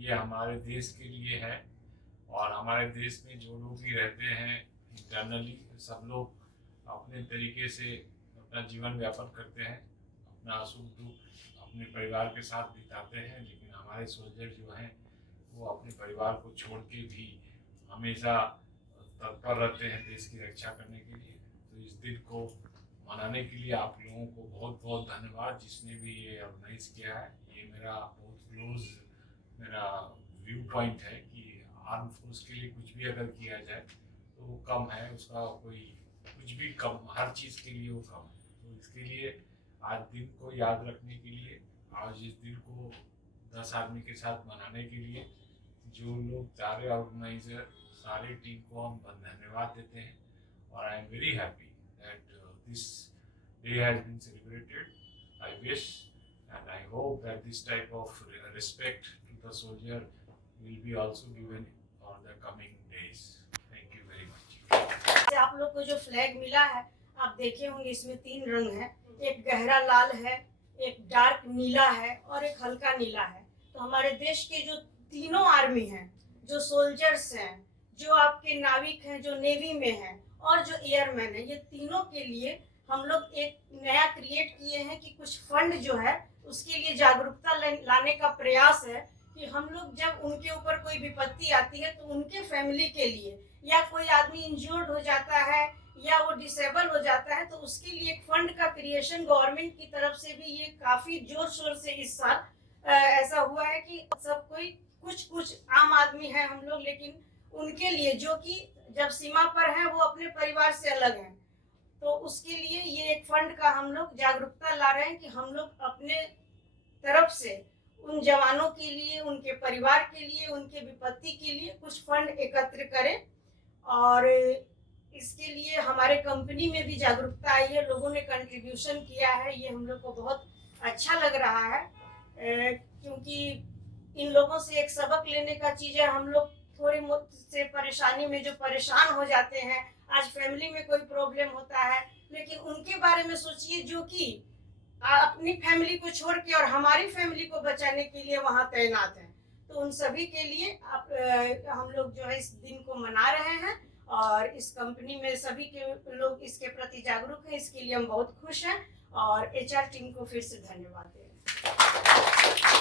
ये हमारे देश के लिए है। और हमारे देश में जो लोग भी रहते हैं इंटरनली, सब लोग अपने तरीके से अपना जीवन व्यापन करते हैं, अपना सुख दुख अपने परिवार के साथ बिताते हैं। लेकिन हमारे सोल्जर जो हैं वो अपने परिवार को छोड़ के भी हमेशा तत्पर रहते हैं देश की रक्षा करने के लिए। तो इस दिन को मनाने के लिए आप लोगों को बहुत बहुत धन्यवाद, जिसने भी ये ऑर्गेनाइज किया है। ये मेरा बहुत क्लोज मेरा व्यू पॉइंट है कि आर्म फोर्स के लिए कुछ भी अगर किया जाए तो वो कम है, उसका कोई कुछ भी कम, हर चीज़ के लिए वो कम है। तो इसके लिए आज दिन को याद रखने के लिए, आज इस दिन को 10 आर्मी के साथ मनाने के लिए जो लोग सारे ऑर्गेनाइजर, सारे टीम को हम धन्यवाद देते हैं। और I am very happy that this day has been celebrated. I wish and I hope that this type of respect to the soldier will be also given for the coming days. Thank you very much. आप लोग को जो flag मिला है, आप देखे होंगे इसमें 3 रंग है, एक गहरा लाल है, एक डार्क नीला है और एक हल्का नीला है। तो हमारे देश के जो तीनों आर्मी हैं, जो सोल्जर्स हैं, जो आपके नाविक हैं, जो नेवी में हैं और जो एयरमैन है, ये तीनों के लिए हम लोग एक नया क्रिएट किए हैं कि कुछ फंड जो है उसके लिए जागरूकता लाने का प्रयास है कि हम लोग जब उनके ऊपर कोई विपत्ति आती है तो उनके फैमिली के लिए, या कोई आदमी इंजर्ड हो जाता है या वो डिसेबल हो जाता है, तो उसके लिए एक फंड का क्रिएशन गवर्नमेंट की तरफ से भी ये काफ़ी जोर शोर से इस साल ऐसा हुआ है कि सब कोई कुछ आम आदमी है हम लोग, लेकिन उनके लिए जो कि जब सीमा पर हैं वो अपने परिवार से अलग हैं, तो उसके लिए ये एक फंड का हम लोग जागरूकता ला रहे हैं कि हम लोग अपने तरफ से उन जवानों के लिए, उनके परिवार के लिए, उनके विपत्ति के लिए कुछ फंड एकत्र करें। और इसके लिए हमारे कंपनी में भी जागरूकता आई है, लोगों ने कंट्रीब्यूशन किया है, ये हम लोग को बहुत अच्छा लग रहा है, क्योंकि इन लोगों से एक सबक लेने का चीज़ है। हम लोग थोड़ी से परेशानी में जो परेशान हो जाते हैं, आज फैमिली में कोई प्रॉब्लम होता है, लेकिन उनके बारे में सोचिए जो कि अपनी फैमिली को छोड़ के और हमारी फैमिली को बचाने के लिए वहाँ तैनात हैं। तो उन सभी के लिए हम लोग जो है इस दिन को मना रहे हैं और इस कंपनी में सभी के लोग इसके प्रति जागरूक हैं, इसके लिए हम बहुत खुश हैं और HR टीम को फिर से धन्यवाद दें।